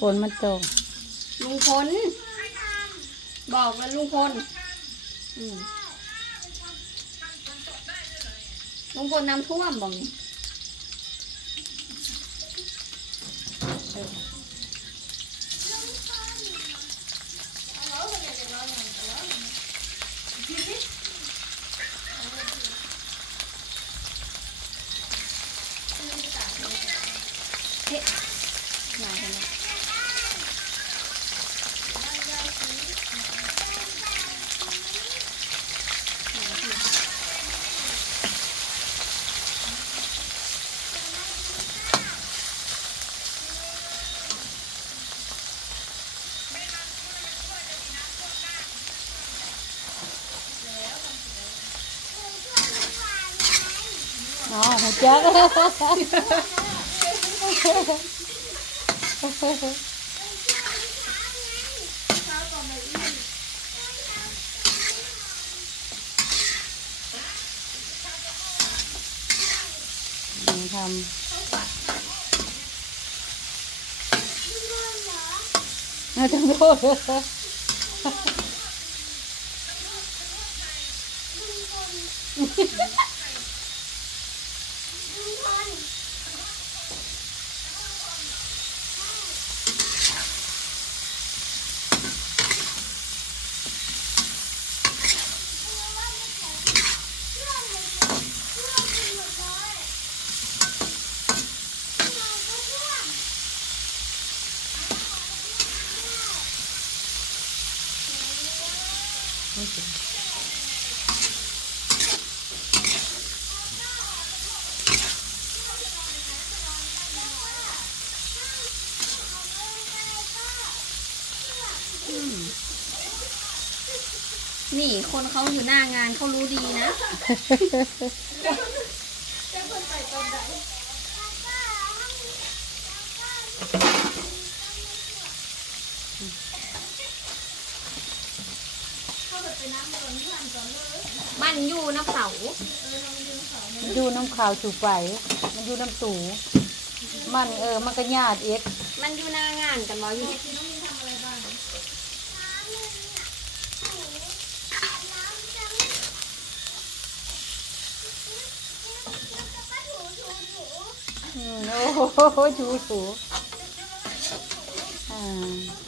ฝนมันตกลุงพลบอกแล้วลุงพลอืมลุงพลน้ำท่วมบอกนี่เฮ้ยมากันแล้ วอ๋อหัวจักนี่ทำน่าจะโทษ นี่คนเขาอยู่หน้างานเขารู้ดีนะ มันอยู่น้ำเสามันอยู่น้ำขาวถูไป มันอยู่น้ำตูมันเออ มันก็ญาติเอ็ดมันอยู่หน้างานกันบออยู่อืมโอ้โหถูถูอ่า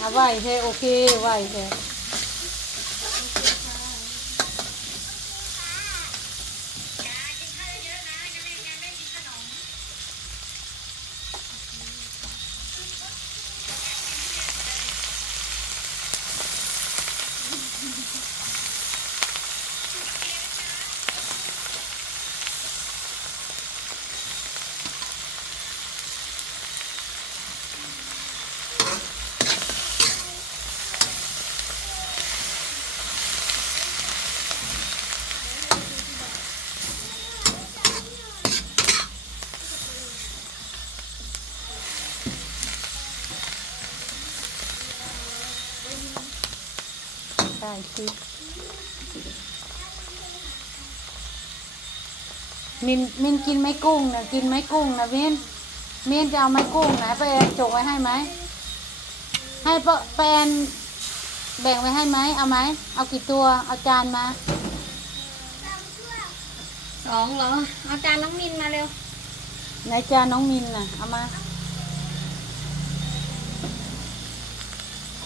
ไหวเทโอเคไหวเท ได้คิดมินมินกินไหมกุ้งนะกินไหมกุ้งนะมินมินจะเอาไหมกุ้งไหนไปแอนจงไว้ให้ไหมให้ปะแปนแบ่งไว้ให้ไหมเอาไหมเอากี่ตัวเอาจานมาสองเหรอเอาจานน้องมินมาเร็วไหนจานน้องมินน่ะเอามา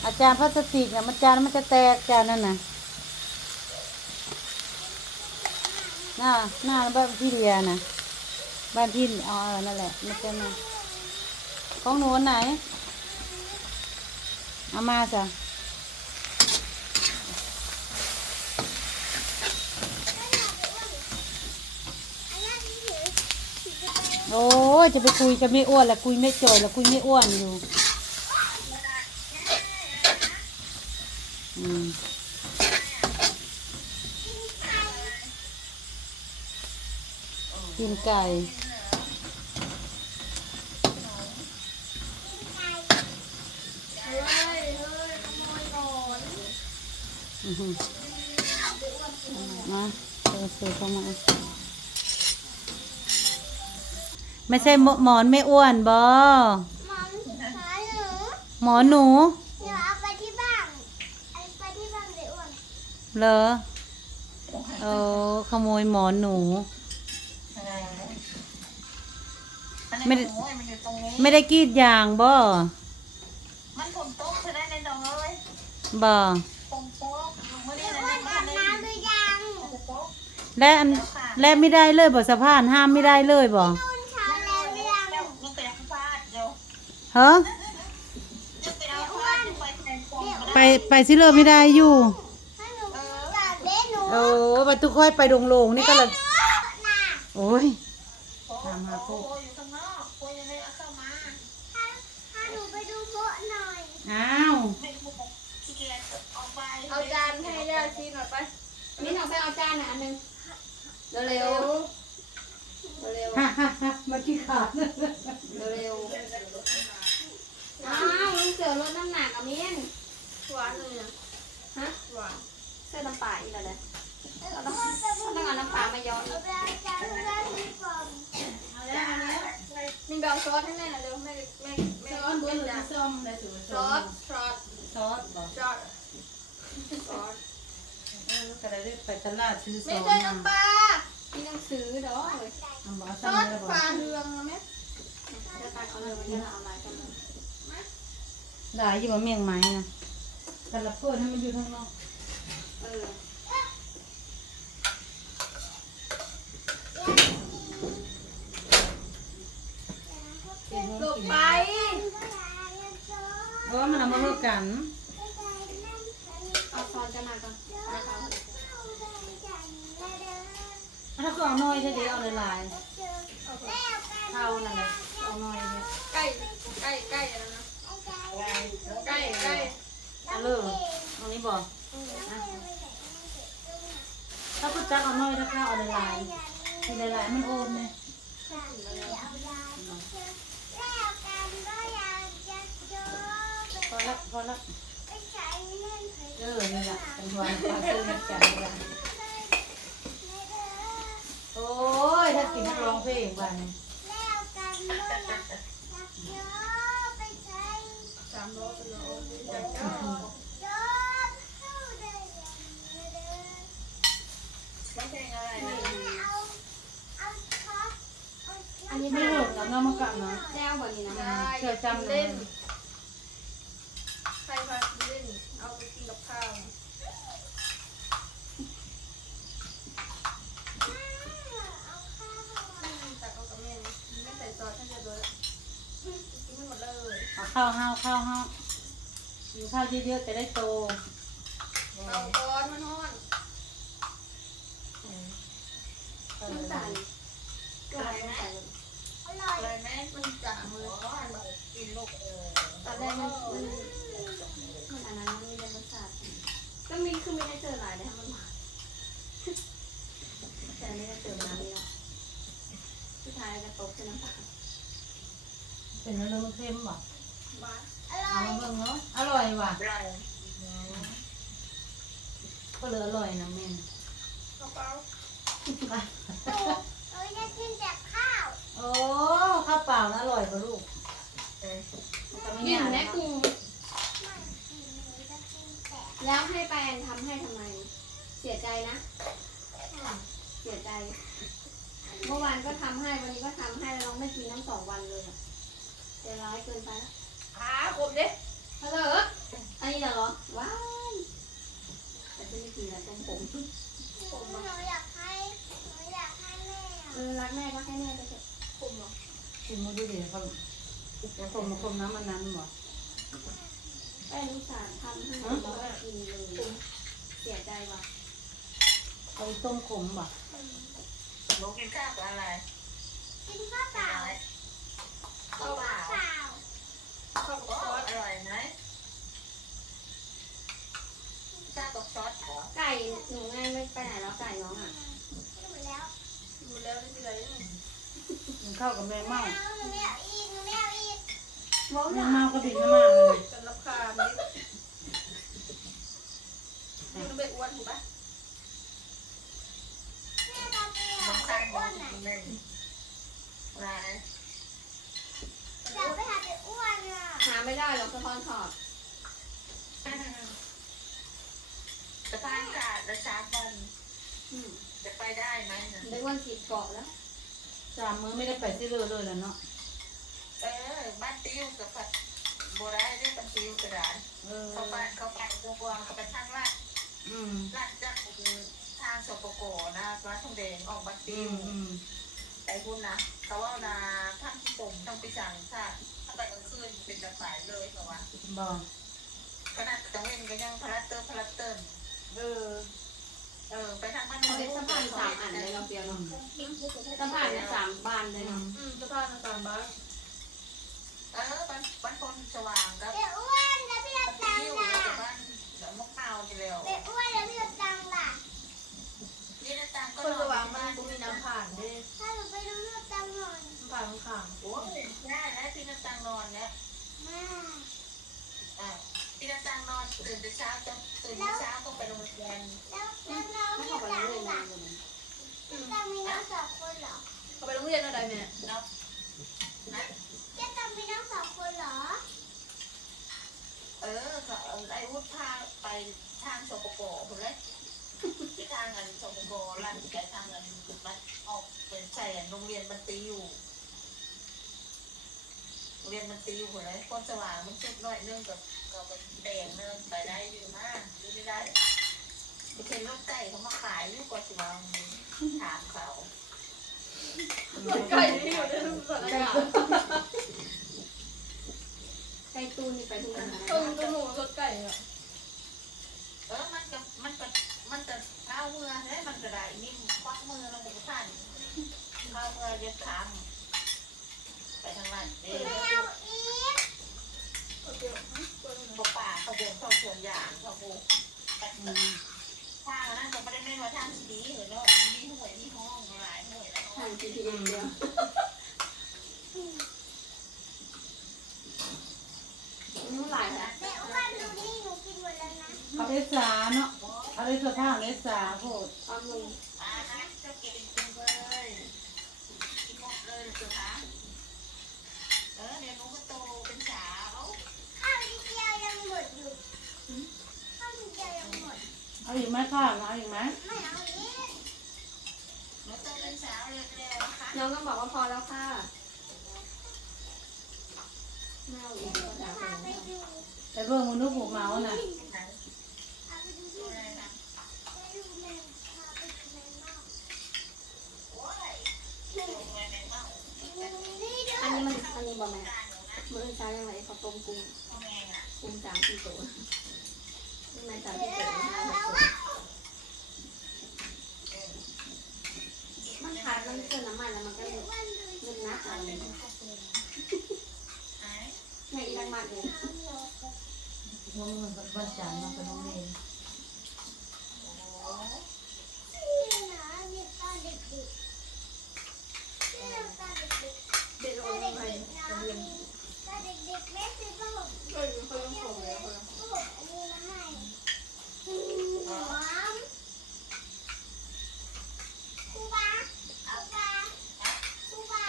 อาจารย์พลาสติกเนี่ยมันจานมันจะแตกจานนั่นนะหน้าหน้าบ้านพี่เดียนะบ้านพี่อ๋อนั่นแหละมันจะมาของหนูไหนเอามาจ้ะโอ้จะไปคุยกับไม่อ้วนละคุยไม่จ่อยละคุยไม่อ้วนอยู่ กินไก่เฮ้ยเฮ้ยขโมยหมาเสือเสือเข้ามา ไม่ใช่หมอนไม่อ้วนบอหมอนหนูหมอนหนู เดี๋ยวเอาไปที่บ้านเอาไปที่บ้านเลยอ้วน เหรอเออขโมยหมอนหนู ไม่ได้โอ้ยมันอยู่ตรงนี้ไม่ได้กรีดยางบ่มันผมโต๊ะเธอได้ในดองเลยบ่ผมโต๊ะไม่ได้อ้ในวนบ้าอานบเลยน้ำหรือยังโต๊ะและอันและไม่ได้เลยบ่สะพานห้ามไม่ได้เลยบ่นุ่นเช้าแล้วหรือยังเดี๋ยวมึงไปเอาฟาดเดี๋ยวฮะจะไปเอาฟาดจะไปแทนฟองก็ไปได้ไปสิเลยไม่ได้อยู่ ให้หนูจับเด้หนู โอ้ไปทุกค่อยไปดงโลงนี่ก็ละน่ะโอ้ยโอ้โหอยู่ข้างนอกโอ้ยยังไม่เอาเข้ามาถ้าถ้าหนูไปดูโพะหน่อย อ้าวไม่พูดขี้เกียจออกไปเอาจานให้ย่าชีหน่อยไปมิ้นเอาไปเอาจานหน่อยอันหนึงเร็วเร็วเร็วฮ่าฮ่าฮ่ามันขี้ขาดเร็วเร็วอ้าวลุงเสือลดน้ำหนักอะมิ้นหวานเลยอะฮะหวานใส่น้ำปลาอีกแล้วเนี่ย เราต้องเราต้องเอาน้ำปลามาย้อนอีเอากไปเอาจานเพื่อนที่ก่อนมินไปเอาซอสให้แม่หน่อยเร็วแม่แม่แม่ซอสเบอร์หรือส้มอะไรสุดซอสซอสซอสบ่ซอสซอสเออก็ได้ไปตลาดซื้อซไม่อสใช่มาน้ำปลามีหนังสือเด้อเลยเอาบ่ซสั่งอสได้บ่ปลาเรืองนะแม่จะไปเอาเลยมันจะเอาอะไรกันเลยหลายอยู่ว่าเมี่ยงไม้นะแต่ละเพื่อนให้มันอยู่ข้างนอกเออ เป็น หลบกินไปเออมันเอามาเพื่อกัน เอาซอสกันมาก่อนนะคะถ้าก็เอาน้อยเท่ดียวเอาหลายๆเท่านั่นแหละเอาน้อยเนี่ยใกล้ใกล้ใกล้แล้วนะใกล้ใกล้เอาเลยตรงนี้บอกถ้าพูดจักเอาน้อยถ้าข้าวเอาหลายๆมีหลายๆมันโอนเลย ละพอละเออนี่แหละเป็นวันพาซื้อมาจัดกันโอ้ยถ้ากินนักร้องเพลงบ้านนี้สามโลเป็นโลจากอื้เจ้าอหือไม่ใช่อะไรอันนี้ไม่ไม่หหลลงงนะน้องมะกะนะแจ้วแบบนี้นะเชื่อจำเล่เล่นน ใครพาเล่นเอาไปกินกับข้าวตักเอากับแม่นะไม่ใส่ซอสให้เรียบร้อยกินให้หมดเลยเอาข้าวห้าวข้าวห้าวกินข้าวเยอะๆจะได้โตเอาก้อนมันห้อนน้ำตาลก็อะไรไหมอะไรไหมมันจางเลยกินลูกเออตอนแรกมัน มันมันอันนั้นมันมีแต่รสชาติก็มีคือไม่ได้เจอหลายเลยค่ะมันหวานแต่ไม่ได้เจอน้ำนี้เนาะสุดท้ายจะตกเป็นน้ำตาลเป็นเรื่องเค็มบ่หวานเอามาเบิ่งเนาะอร่อยว่ะไรก็เหลืออร่อยนะแม่กระเป๋าโโอ้ข้าวเปล่านะอร่อยป่ะลูกมันก็ไม่ ยิน ยาก แม่ นะ กรุงแล้วให้แปนทำให้ทำไม เสียใจนะ เสียใจ เมื่อวานก็ทำให้ วันนี้ก็ทำให้แล้วน้องไม่กินทั้งสองวันเลยอะใจร้ายเกินไปแล้ว หาคมเด้ ฮัลโหลอันนี้เหรอ ว้ายแต่จะไม่กินแล้วต้องผมเออรัก แม่ก็ให้แม่ไปเถอะผมเหรอกินมาดูดิเขาคนมาคนน้ำมันนั้นบ่แป้งลูกสาวทำให้น้องไม่กินเลยเสียใจว่ะเอาไปต้มขมบ่ลูกกินข้าวกับอะไรกกินข้าวเปล่าข้าวเปล่าเปล่าข้าวกับซอสอร่อยไหมข้าวกับซอสเหรอไก่หนูไงไม่ไปไหนแล้วไก่น้องอะหมดแล้ว ดูแล้วนี่เลยกินข้าวกับแมงไม่เม่าเอาหนูไม่เอาอีกหนูไม่เอาอีกว้าวแมหงนาเม่าก็บินไม่มากเลยกันรับคามนี่นี่มันเป็นอ้วนถูกปะแม่ตาเปลี่ยน้องนข้างอ้วนไหนเล่นร้านอยากไปหาไปอ้วนอะหาไม่ได้หรอกสะพอนขอบสะพานขาดและชาร์ จบอลอืมจะไปได้ไหมนะได้วันติดเกาะแล้วสามมื้อไม่ได้ไปที่เรือเลยแล้วเนาะเออบ้านติ้วกับผัดโบราณเรียกบ้านติ้วกระดานเออเขาไปเขาไปวงวงเขาไปทางลาดอืมลาดจากทางสปโกนะร้านทองแดงออกบ้านอืติ้วมอืมไปพูดนะเขาว่านาท่านที่ตรงต้องไปสั่งถ้าถ้าไปกลางคืนเป็นจะขายเลยเหรอวะบอกขนาดจังเว้นก็ยังพลัตเตอร์พลัตเตอร์เออ เออไปทางบ้านเขาเป็นสะพานสามอันเลยเราเปียอืเนาะมสะพานเนี่ยสามบานเลยเนาะอืมสะพานสามบ้านเออบ้านบ้านคนสว่างกับไปอ้วนแล้วพี่รับตังติ้วค์แล้วล่ะก็บ้านมกนาวทีเดียวไปอ้วนแล้วพี่รับตังค์ล่ะนี่นะตังก็คนนสอนว่างบ้ามันนก็มีน้ำผ่านด้วยถ้าหนูไปดูพี่รับตังค์หน่อยน้ำผ่านข้างโอ้ยได้แล้วที่นาตังนอนเนี่ยแม่อ่าที่นา ตังนอนตื่นแต่เช้าจะตื่นเช้าก็ไปโรงเรียนแล้วแล้วน้องไม่พี่เข้ารับไปตังเรื่อยค์ๆล่ะเลยพี่ตังค์มีน้องสองคนเหรอๆเขาไปโรงเรียนอะไรแม่เนาะนะพี่ตังค์มีน้องสองคนเหรอ เออก็เอาไอ้วุฒิพาไปทางสปปผมเลยที่ทางอันสปปลั่นไปทางอันมันออกเป็นใช่อันโรงเรียนมันตีอยู่โรง เรียนมันตีอยู่ผมเลยคนสว่างมันชุดน้อยเนื่องกับกับมันแดงเนื่องไปได้อยู่มากดูไม่ได้ไปเห็นรถไก่เขามาขายอยู่กว่าสิวางถามเขาไก่ที่อยู่ในสถานการณ์ไก่ตูนนี่ไปทุกวันนะต้มต้มหมูรสไก่อะเออมันก็มันก็มันก็เข้าเมื่อแล้วมันก็ได้นิ่มควักมือล้วมันก็ทันเข้าเมื่อจะทำไปทางนั้นเอง ไม่เอาอีก โอเค พวกป่าเขาเดินเข้า สวนยางเขาปลูกแต่อืมทางนั้นก็ไม่ได้ไม่ว่าทางสีหรือเนาะมีห่วยมีห้องหลายห่วยแล้วทางทีทีเดียวนี่หลายนะแม่อ้วนดูนี่หนูกินหมดแล้วนะเอาเลสาเนาะเอาเลสผ้าเลสาโพดเอาลง อ่านะเจ้าเก่งจังเลยกินหมดเลยสุดท้ายเออเดี๋ยวหนูก็โตเป็นสาว ข้าวนิดเดียวยังหมดอยู่ข้าวนิดเดียวยังหมด เอาอีก ไหมข้าวเอาอีกไหมไม่เอาอีกหนูโตเป็นสาวเร็วๆนะคะน้องก็บอกว่าพอแล้วค่ะไม่เอาอีกก็จะด่าพาไปดูไปเบิ่งมนุษย์ผูกเมาส์น่ะเอาไปดูที่ไหนนะไปดูแมงพาไปดูแมงเม่านี่ดูอันนี้มันอันนี้บอกแม่มือซ้ายยังไงเขาต้มกุ้งกุ้งสามสี่ตัวนี่ไม่สามสี่ตัวมันขาดมันเกินน้ำมันแล้วมันก็เลยเงินนักอะไรในอีรังมันเลย ว่ามันวันจันทร์มาเป็นโรงเรียน นี่นะนี่ตอนเด็กๆนี่ตอนเด็กๆ เด็ก ต โร อน งเรียน เด็กๆนะมีตอนเด็กๆแม่ซื้อผ้าห่ม ก็อยู่เขาต้องส่งเลยเขา ผ้าห่มอันนี้มาให้หอมครูบาครูบาครูบา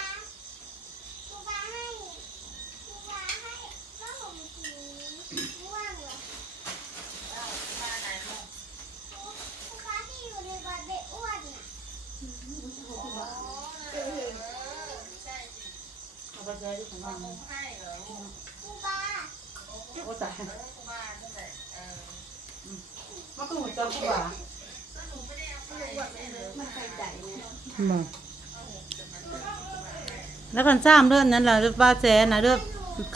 ครูบาให้ครูบาให้ผ้าห่มสีม่วงเหรอครูครูบาที่อยู่ในบัตรเด็กอ้วนน่ะ เอาไปใช้ที่ของบ้าน ครูบา โอ้ตายมาคือหัวเจ้าผู้บ่ามันใส่ใจเนี่ยบอกแล้วกันซ้ำเรื่องนั้นล่ะเรื่องป้าแจนะเรื่อง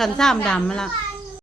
กันซ้ำดำมาละครูบา